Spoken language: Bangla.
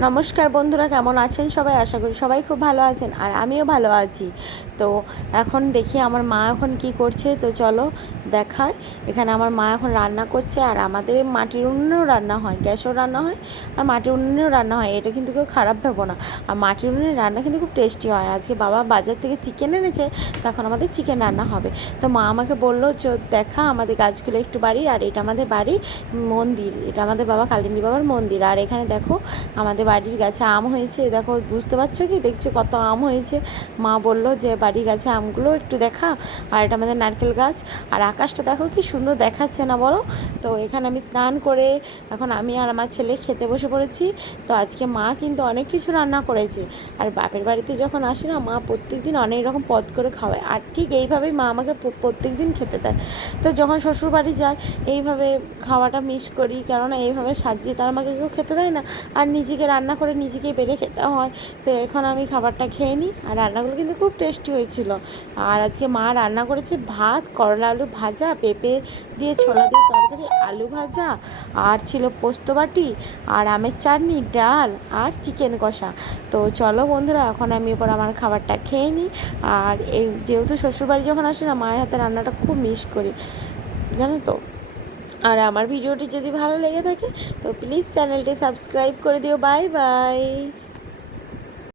নমস্কার বন্ধুরা, কেমন আছেন সবাই? আশা করি সবাই খুব ভালো আছেন আর আমিও ভালো আছি। তো এখন দেখি আমার মা এখন কি করছে। তো চলো দেখায় এখানে আমার মা এখন রান্না করছে আর আমাদের মাটির উনুনেও রান্না হয়, গ্যাসেও রান্না হয় আর মাটির উনুনেও রান্না হয়। এটা কিন্তু কেউ খারাপ ভেবো না। আর মাটির উনুনের রান্না কিন্তু খুব টেস্টি হয়। আজকে বাবা বাজার থেকে চিকেন এনেছে তখন আমাদের চিকেন রান্না হবে। তো মা আমাকে বলল, চ, দেখা আমাদের গাছগুলো একটু বাড়ি আর এটা আমাদের বাড়ির মন্দির। এটা আমাদের বাবা কালিন্দী বাবার মন্দির। আর এখানে দেখো আমাদের বাড়ির গাছে আম হয়েছে দেখো, বুঝতে পারছ কি? দেখছ কত আম হয়েছে? মা বলল যে, বাড়ির গাছে আমগুলো একটু দেখা, আর এটা আমাদের নারকেল গাছ। আর আকাশটা দেখো কি সুন্দর দেখাচ্ছে না বলো? তো এখানে আমি স্নান করে, এখন আমি আর আমার ছেলে খেতে বসে পড়েছি। তো আজকে মা কিন্তু অনেক কিছু রান্না করেছে। আর বাপের বাড়িতে যখন আসি না, মা প্রত্যেক দিন অনেক রকম পদ করে খাওয়ায়। আর ঠিক এইভাবেই মা আমাকে প্রত্যেক দিন খেতে দেয়। তো যখন শ্বশুর বাড়ি যায়, এইভাবে খাওয়াটা মিস করি। কেননা এইভাবে সাজিয়ে তার আমাকে কেউ খেতে দেয় না। আর নিজেকে রান্না করে নিজেকেই বেড়ে খেতে হয়। তো এখন আমি খাবারটা খেয়ে নিই। আর রান্নাগুলো কিন্তু খুব টেস্টি হয়েছিল। আর আজকে মা রান্না করেছে ভাত, করলা আলু ভাজা, পেঁপে দিয়ে ছোলা দিয়ে তরকারি, আলু ভাজা, আর ছিল পোস্ত বাটি, আর আমের চাটনি, ডাল, আর চিকেন কষা। তো চলো বন্ধুরা, এখন আমি এবার আমার খাবারটা খেয়ে নিই। আর এই যেহেতু শ্বশুরবাড়ি যখন আসে না, মায়ের হাতে রান্নাটা খুব মিস করি। জানো তো? আর আমার ভিডিওটি যদি ভালো লেগে থাকে, তো প্লিজ চ্যানেলটি সাবস্ক্রাইব করে দিও। Bye bye